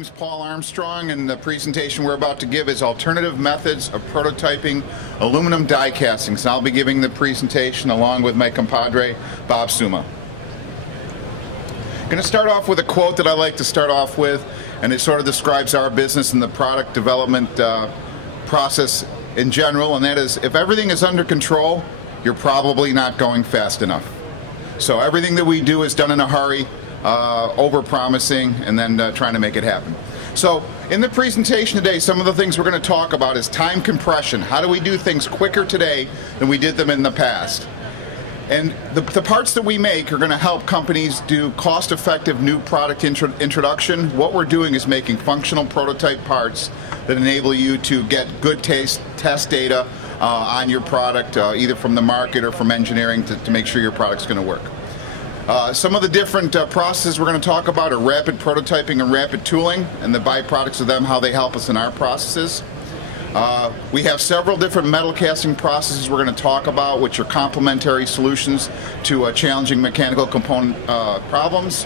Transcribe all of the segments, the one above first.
name's Paul Armstrong, and the presentation we're about to give is Alternative Methods of Prototyping Aluminum Die Castings. And I'll be giving the presentation along with my compadre, Bob Suma. I'm going to start off with a quote that I like to start off with, and it sort of describes our business and the product development process in general, and that is, if everything is under control, you're probably not going fast enough. So everything that we do is done in a hurry, over-promising, and then trying to make it happen. So in the presentation today, some of the things we're going to talk about is time compression. How do we do things quicker today than we did them in the past? And the parts that we make are going to help companies do cost-effective new product introduction. What we're doing is making functional prototype parts that enable you to get good test data on your product, either from the market or from engineering to make sure your product's going to work. Some of the different processes we're going to talk about are rapid prototyping and rapid tooling, and the byproducts of them, how they help us in our processes. We have several different metal casting processes we're going to talk about, which are complementary solutions to challenging mechanical component problems.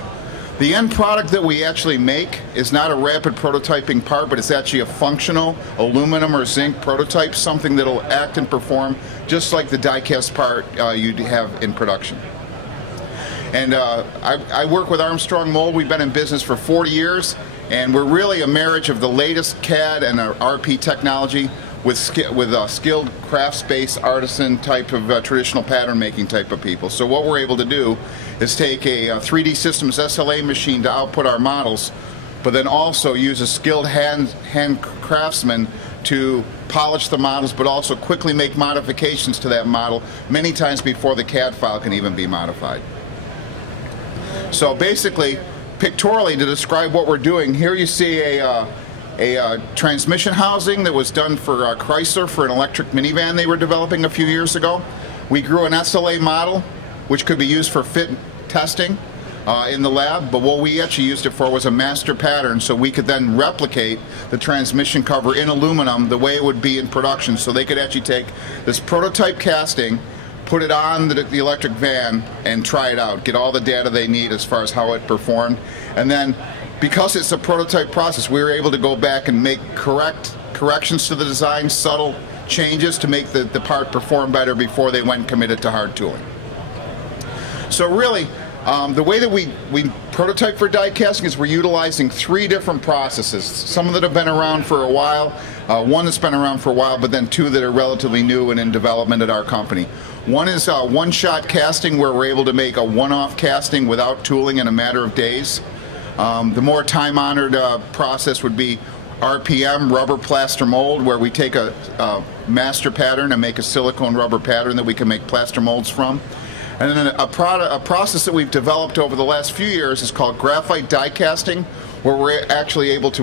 The end product that we actually make is not a rapid prototyping part, but it's actually a functional aluminum or zinc prototype, something that will act and perform just like the die cast part you'd have in production. And I work with Armstrong Mold. We've been in business for 40 years, and we're really a marriage of the latest CAD and RP technology with skilled crafts-based artisan type of traditional pattern making type of people. So what we're able to do is take a 3D Systems SLA machine to output our models, but then also use a skilled hand craftsman to polish the models, but also quickly make modifications to that model many times before the CAD file can even be modified. So basically, pictorially, to describe what we're doing, here you see a transmission housing that was done for Chrysler for an electric minivan they were developing a few years ago. We grew an SLA model, which could be used for fit testing in the lab, but what we actually used it for was a master pattern, so we could then replicate the transmission cover in aluminum the way it would be in production. So they could actually take this prototype casting, put it on the electric van, and try it out, get all the data they need as far as how it performed. And then, because it's a prototype process, we were able to go back and make corrections to the design, subtle changes to make the part perform better before they went and committed to hard tooling. So really, the way that we prototype for die casting is we're utilizing 3 different processes. Some that have been around for a while, one that's been around for a while, but then 2 that are relatively new and in development at our company. One is OneShot Casting, where we're able to make a one-off casting without tooling in a matter of days. The more time-honored process would be RPM, rubber plaster mold, where we take a master pattern and make a silicone rubber pattern that we can make plaster molds from. And then a process that we've developed over the last few years is called Graphite Die Casting, where we're actually able to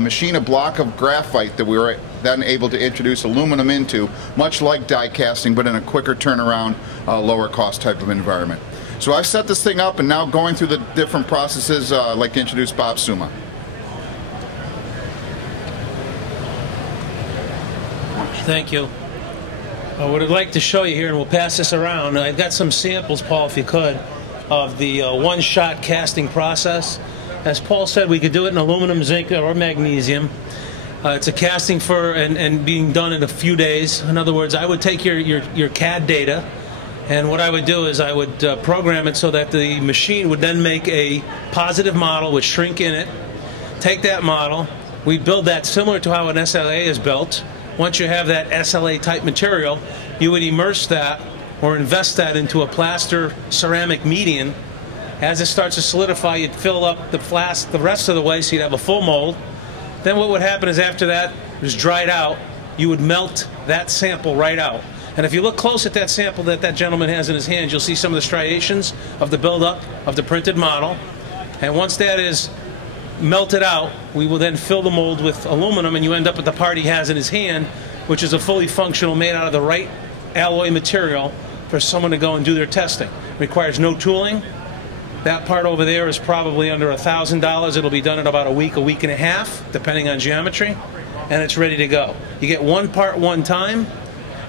machine a block of graphite that we were then able to introduce aluminum into, much like die casting, but in a quicker turnaround, lower cost type of environment. So I've set this thing up, and now going through the different processes, I'd like to introduce Bob Suma. Thank you. What I'd like to show you here, and we'll pass this around, I've got some samples, Paul, if you could, of the one-shot casting process. As Paul said, we could do it in aluminum, zinc, or magnesium. It's a casting for and being done in a few days. In other words, I would take your CAD data, and what I would do is I would program it so that the machine would then make a positive model with shrink in it. Take that model, we build that similar to how an SLA is built. Once you have that SLA type material, you would immerse that or invest that into a plaster ceramic median. As it starts to solidify, you'd fill up the flask the rest of the way so you'd have a full mold. Then what would happen is after that was dried out, you would melt that sample right out. And if you look close at that sample that that gentleman has in his hand, you'll see some of the striations of the buildup of the printed model. And once that is melted out, we will then fill the mold with aluminum, and you end up with the part he has in his hand, which is a fully functional, made out of the right alloy material for someone to go and do their testing. It requires no tooling. That part over there is probably under $1,000. It'll be done in about a week and a half, depending on geometry, and it's ready to go. You get one part one time.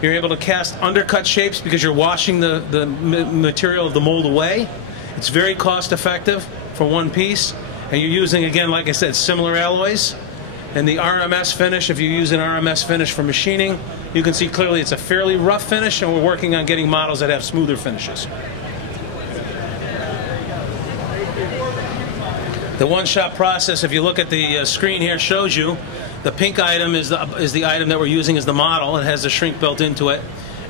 You're able to cast undercut shapes because you're washing the material of the mold away. It's very cost effective for one piece, And you're using, again, like I said, similar alloys. And the RMS finish, if you use an RMS finish for machining, you can see clearly it's a fairly rough finish, and we're working on getting models that have smoother finishes. The one-shot process, if you look at the screen here, shows you the pink item is the item that we're using as the model. It has the shrink built into it.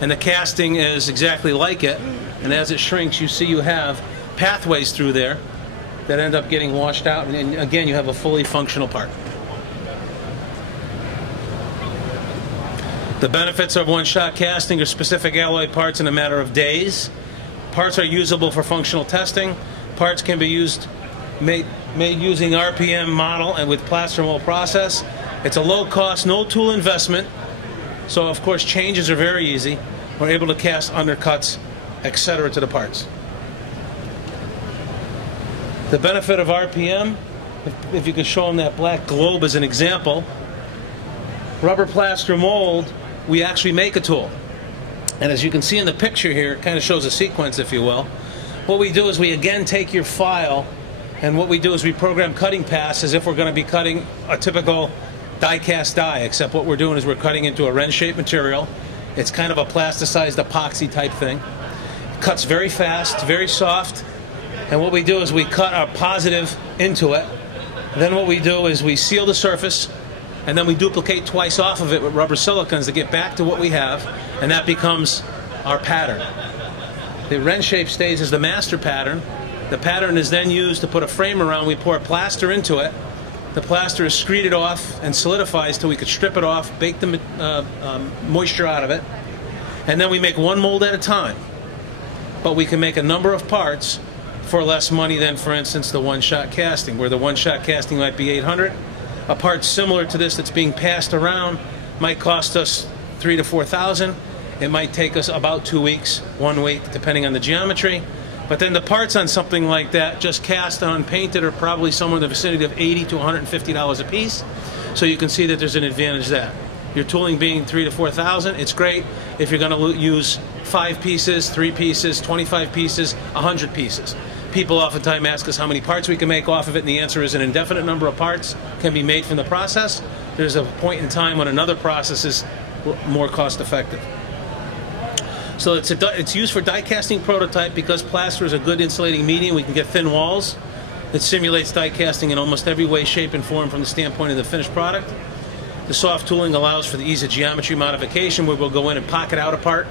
And the casting is exactly like it. And as it shrinks, you see you have pathways through there that end up getting washed out. And again, you have a fully functional part. The benefits of one-shot casting are specific alloy parts in a matter of days. Parts are usable for functional testing. Parts can be made using RPM model and with plaster mold process. It's a low-cost, no-tool investment. So, of course, changes are very easy. We're able to cast undercuts, etc. to the parts. The benefit of RPM, if you could show them that black globe as an example, rubber plaster mold, we actually make a tool. And as you can see in the picture here, it kind of shows a sequence, if you will. What we do is we again take your file, and what we do is we program cutting paths as if we're going to be cutting a typical die-cast die, except what we're doing is we're cutting into a wrench-shaped material. It's kind of a plasticized epoxy type thing. It cuts very fast, very soft, and what we do is we cut our positive into it. Then what we do is we seal the surface, and then we duplicate twice off of it with rubber silicons to get back to what we have, and that becomes our pattern. The wrench shape stays as the master pattern. The pattern is then used to put a frame around. We pour plaster into it. The plaster is screeded off and solidifies till we could strip it off, bake the moisture out of it, and then we make one mold at a time. But we can make a number of parts for less money than, for instance, the one-shot casting, where the one-shot casting might be $800. A part similar to this that's being passed around might cost us $3,000 to $4,000. It might take us about 2 weeks, 1 week, depending on the geometry. But then the parts on something like that, just cast on, painted, are probably somewhere in the vicinity of $80 to $150 a piece. So you can see that there's an advantage there. Your tooling being $3,000 to $4,000, it's great if you're going to use 5 pieces, 3 pieces, 25 pieces, 100 pieces. People oftentimes ask us how many parts we can make off of it, and the answer is an indefinite number of parts can be made from the process. There's a point in time when another process is more cost effective. So it's used for die casting prototype because plaster is a good insulating medium. We can get thin walls. It simulates die casting in almost every way, shape, and form from the standpoint of the finished product. The soft tooling allows for the ease of geometry modification, where we'll go in and pocket out a part,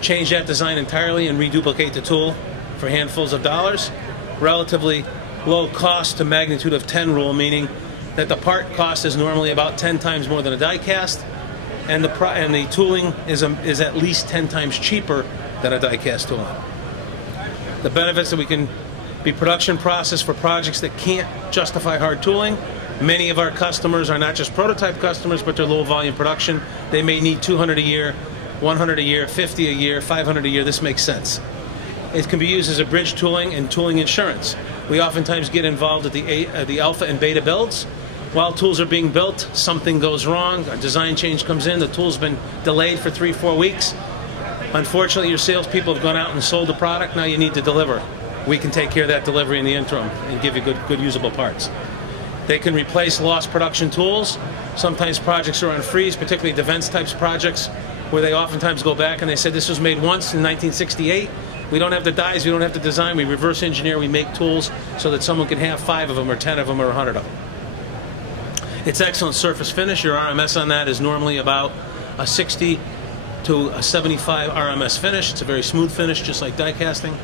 change that design entirely, and reduplicate the tool for handfuls of dollars. Relatively low cost to magnitude of 10 rule, meaning that the part cost is normally about 10 times more than a die cast, and the tooling is at least 10 times cheaper than a die cast tooling. The benefits that we can be production process for projects that can't justify hard tooling. Many of our customers are not just prototype customers, but they're low volume production. They may need 200 a year, 100 a year, 50 a year, 500 a year. This makes sense. It can be used as a bridge tooling and tooling insurance. We oftentimes get involved at the alpha and beta builds. While tools are being built, something goes wrong, a design change comes in, the tool's been delayed for 3 or 4 weeks. Unfortunately, your salespeople have gone out and sold the product, now you need to deliver. We can take care of that delivery in the interim and give you good usable parts. They can replace lost production tools. Sometimes projects are on freeze, particularly defense types projects, where they oftentimes go back and they said this was made once in 1968. We don't have the dies, we don't have the design, we reverse engineer, we make tools so that someone can have 5 of them or 10 of them or 100 of them. It's excellent surface finish. Your RMS on that is normally about a 60 to a 75 RMS finish. It's a very smooth finish, just like die casting.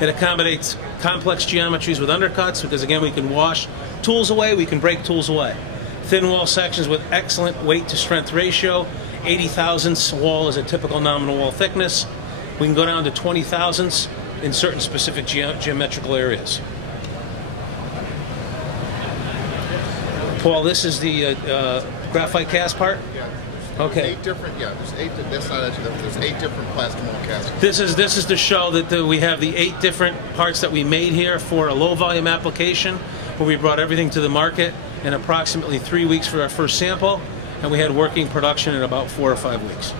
It accommodates complex geometries with undercuts because, again, we can wash tools away, we can break tools away. Thin wall sections with excellent weight to strength ratio. 80 thousandths wall is a typical nominal wall thickness. We can go down to 20 thousandths in certain specific geometrical areas. Paul, this is the graphite cast part? Yeah. Okay. 8 different, there's 8, that's not actually, there's 8 different plaster mold castings. This is to show that we have the 8 different parts that we made here for a low volume application, where we brought everything to the market in approximately 3 weeks for our first sample, and we had working production in about 4 or 5 weeks.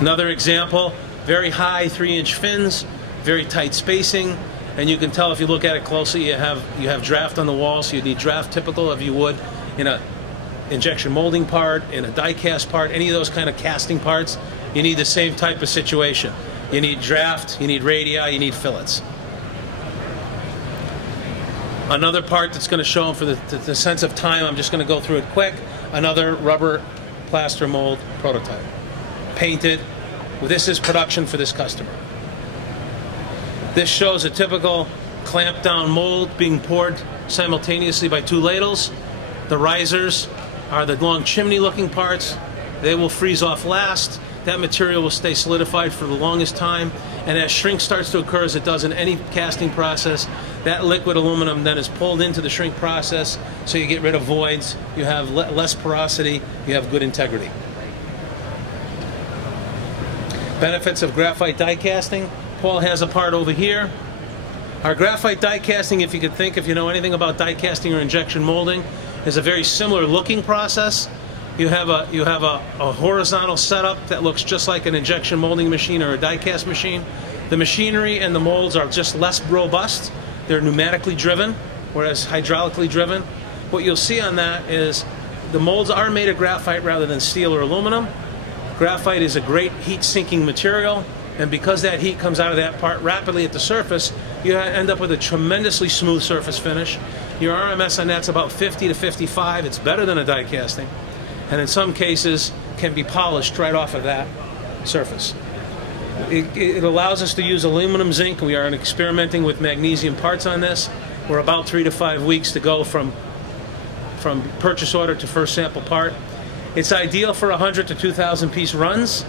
Another example, very high 3-inch fins, very tight spacing, and you can tell if you look at it closely, you have draft on the wall, so you need draft typical of you would in a injection molding part, in a die cast part, any of those kind of casting parts. You need the same type of situation. You need draft, you need radii, you need fillets. Another part that's going to show them for the sense of time, I'm just going to go through it quick. Another rubber plaster mold prototype. Painted. This is production for this customer. This shows a typical clamp down mold being poured simultaneously by 2 ladles. The risers are the long chimney looking parts. They will freeze off last. That material will stay solidified for the longest time, and as shrink starts to occur, as it does in any casting process, that liquid aluminum then is pulled into the shrink process, so you get rid of voids, you have less porosity, you have good integrity. Benefits of graphite die casting. Paul has a part over here. Our graphite die casting, if you know anything about die casting or injection molding, is a very similar looking process. You have a horizontal setup that looks just like an injection molding machine or a die cast machine. The machinery and the molds are just less robust. They're pneumatically driven, whereas hydraulically driven. What you'll see on that is the molds are made of graphite rather than steel or aluminum. Graphite is a great heat sinking material, and because that heat comes out of that part rapidly at the surface, you end up with a tremendously smooth surface finish. Your RMS on that's about 50 to 55. It's better than a die casting, and in some cases can be polished right off of that surface. It allows us to use aluminum zinc. We are experimenting with magnesium parts on this. We're about 3 to 5 weeks to go from purchase order to first sample part. It's ideal for 100 to 2,000 piece runs,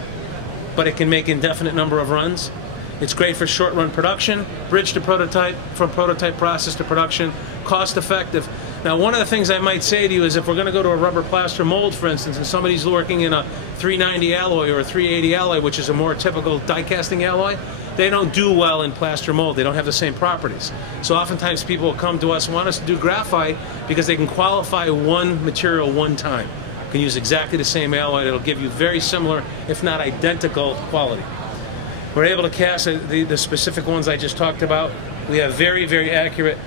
but it can make indefinite number of runs. It's great for short run production, bridge to prototype, from prototype process to production, cost effective. Now, one of the things I might say to you is if we're going to go to a rubber plaster mold, for instance, and somebody's working in a 390 alloy or a 380 alloy, which is a more typical die casting alloy, they don't do well in plaster mold. They don't have the same properties. So oftentimes people will come to us and want us to do graphite because they can qualify one material one time. You can use exactly the same alloy. It'll give you very similar, if not identical, quality. We're able to cast the specific ones I just talked about. We have very, very accurate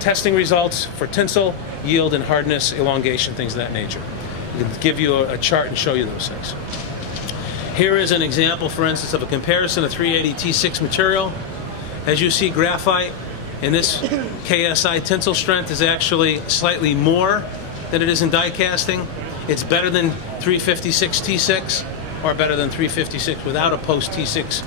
testing results for tinsel, yield, and hardness, elongation, things of that nature. We can give you a chart and show you those things. Here is an example, for instance, of a comparison of 380 T6 material. As you see, graphite in this KSI tinsel strength is actually slightly more than it is in die casting. It's better than 356 T6, or better than 356 without a post T6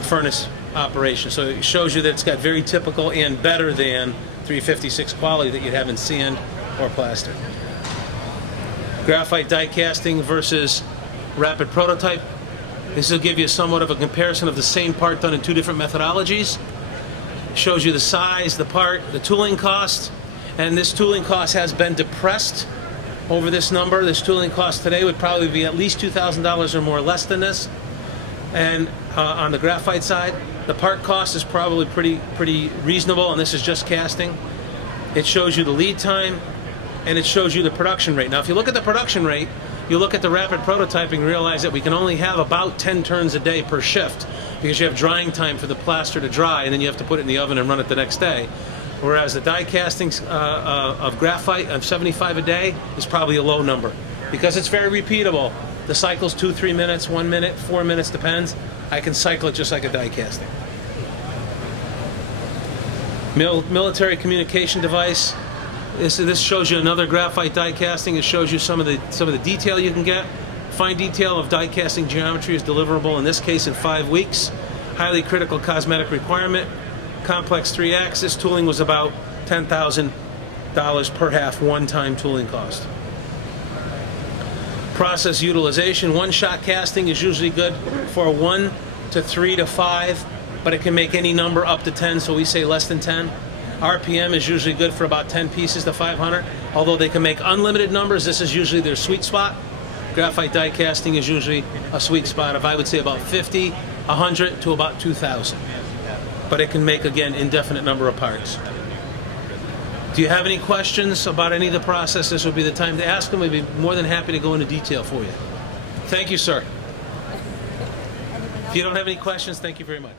furnace operation. So it shows you that it's got very typical and better than 356 quality that you'd have in sand or plaster. Graphite die casting versus rapid prototype. This will give you somewhat of a comparison of the same part done in 2 different methodologies. It shows you the size, the part, the tooling cost, and this tooling cost has been depressed over this number. This tooling cost today would probably be at least $2,000 or more less than this. And on the graphite side, the part cost is probably pretty reasonable, and this is just casting. It shows you the lead time, and it shows you the production rate. Now, if you look at the production rate, you look at the rapid prototyping and realize that we can only have about 10 turns a day per shift because you have drying time for the plaster to dry, and then you have to put it in the oven and run it the next day. Whereas the die castings of graphite of 75 a day is probably a low number because it's very repeatable. The cycle's 2-3 minutes, 1 minute, 4 minutes, depends. I can cycle it just like a die casting. Military communication device. This shows you another graphite die casting. It shows you some of the detail you can get. Fine detail of die casting geometry is deliverable in this case in 5 weeks. Highly critical cosmetic requirement. Complex 3-axis tooling was about $10,000 per half one-time tooling cost. Process utilization. One-shot casting is usually good for 1 to 3 to 5, but it can make any number up to 10, so we say less than 10. RPM is usually good for about 10 pieces to 500. Although they can make unlimited numbers, this is usually their sweet spot. Graphite die casting is usually a sweet spot of, I would say, about 50, 100 to about 2,000. But it can make, again, indefinite number of parts. Do you have any questions about any of the process? This would be the time to ask them. We'd be more than happy to go into detail for you. Thank you, sir. If you don't have any questions, thank you very much.